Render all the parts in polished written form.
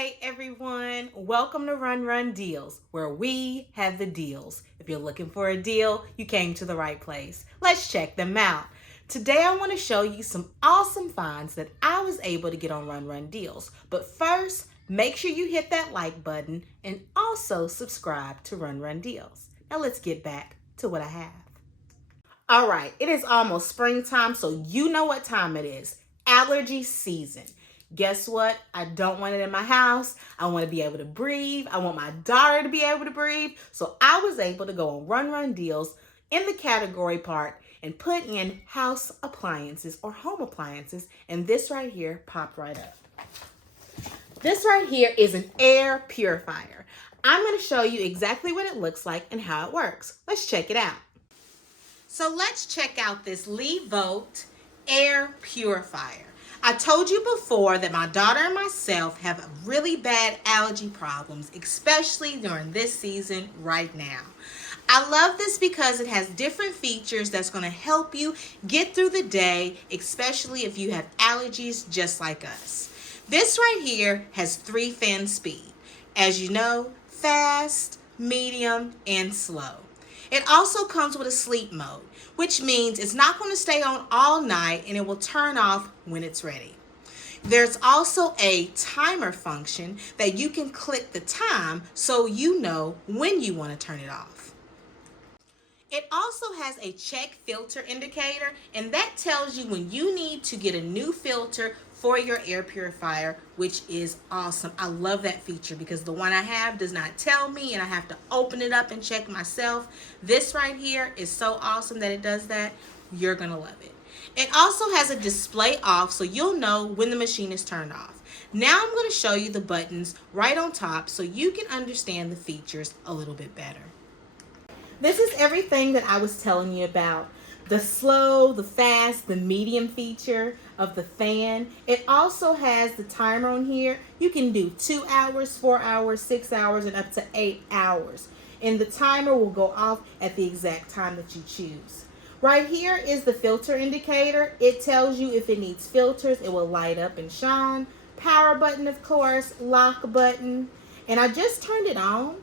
Hey everyone, welcome to Run Deals, where we have the deals. If you're looking for a deal, you came to the right place. Let's check them out. Today I want to show you some awesome finds that I was able to get on Run Deals. But first, make sure you hit that like button and also subscribe to Run Deals. Now let's get back to what I have. All right, it is almost springtime, so you know what time it is. Allergy season. Guess what? I don't want it in my house. I want to be able to breathe. I want my daughter to be able to breathe. So I was able to go on Run Deals in the category part and put in house appliances or home appliances. And this right here popped right up. This right here is an air purifier. I'm going to show you exactly what it looks like and how it works. Let's check it out. So let's check out this LEVOIT air purifier. I told you before that my daughter and myself have really bad allergy problems, especially during this season right now. I love this because it has different features that's going to help you get through the day, especially if you have allergies just like us. This right here has 3 fan speed. As you know, fast, medium, and slow. It also comes with a sleep mode, which means it's not going to stay on all night and it will turn off when it's ready. There's also a timer function that you can click the time so you know when you want to turn it off. It also has a check filter indicator, and that tells you when you need to get a new filter for your air purifier, which is awesome. I love that feature because the one I have does not tell me and I have to open it up and check myself. This right here is so awesome that it does that. You're gonna love it. It also has a display off so you'll know when the machine is turned off. Now I'm going to show you the buttons right on top so you can understand the features a little bit better. This is everything that I was telling you about. The slow, the fast, the medium feature of the fan. It also has the timer on here. You can do 2 hours, 4 hours, 6 hours, and up to 8 hours. And the timer will go off at the exact time that you choose. Right here is the filter indicator. It tells you if it needs filters. It will light up and shine. Power button, of course, lock button. And I just turned it on.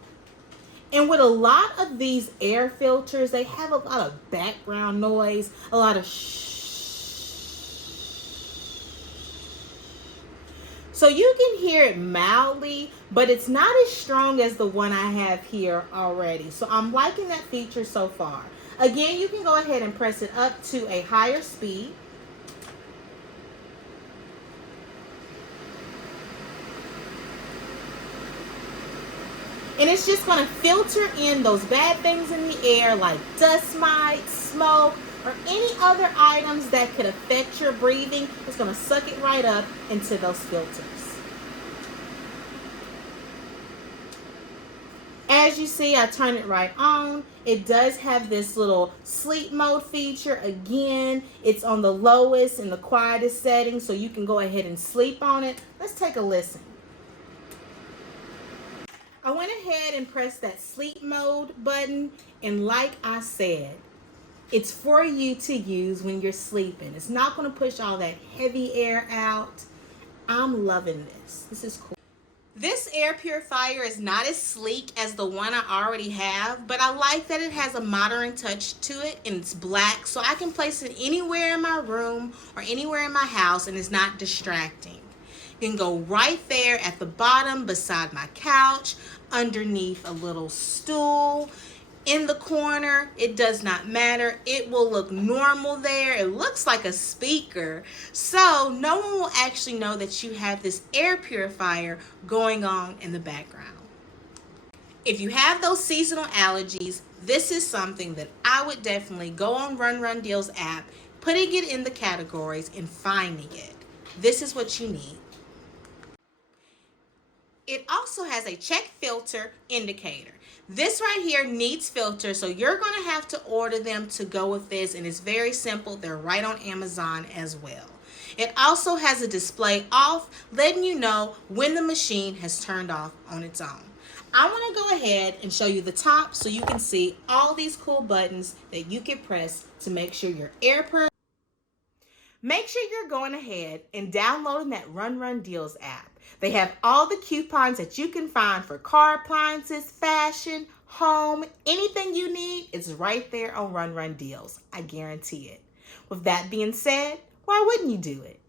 And with a lot of these air filters, they have a lot of background noise, a lot of shh. So you can hear it mildly, but it's not as strong as the one I have here already. So I'm liking that feature so far. Again, you can go ahead and press it up to a higher speed. And it's just going to filter in those bad things in the air like dust mites, smoke, or any other items that could affect your breathing. It's going to suck it right up into those filters. As you see, I turn it right on. It does have this little sleep mode feature. Again, it's on the lowest and the quietest setting, so you can go ahead and sleep on it. Let's take a listen. I went ahead and pressed that sleep mode button, and like I said, it's for you to use when you're sleeping. It's not going to push all that heavy air out. I'm loving this. This is cool. This air purifier is not as sleek as the one I already have, but I like that it has a modern touch to it and it's black, so I can place it anywhere in my room or anywhere in my house and it's not distracting. You can go right there at the bottom beside my couch, underneath a little stool, in the corner. It does not matter. It will look normal there. It looks like a speaker, so no one will actually know that you have this air purifier going on in the background. If you have those seasonal allergies, this is something that I would definitely go on Run Deals app, putting it in the categories and finding it. This is what you need. It also has a check filter indicator. This right here needs filters, so you're going to have to order them to go with this, and it's very simple. They're right on Amazon as well. It also has a display off, letting you know when the machine has turned off on its own. I want to go ahead and show you the top so you can see all these cool buttons that you can press to make sure your air purifier. Make sure you're going ahead and downloading that Run Run Deals app. They have all the coupons that you can find for car appliances, fashion, home, anything you need is right there on Run Run Deals. I guarantee it. With that being said, why wouldn't you do it?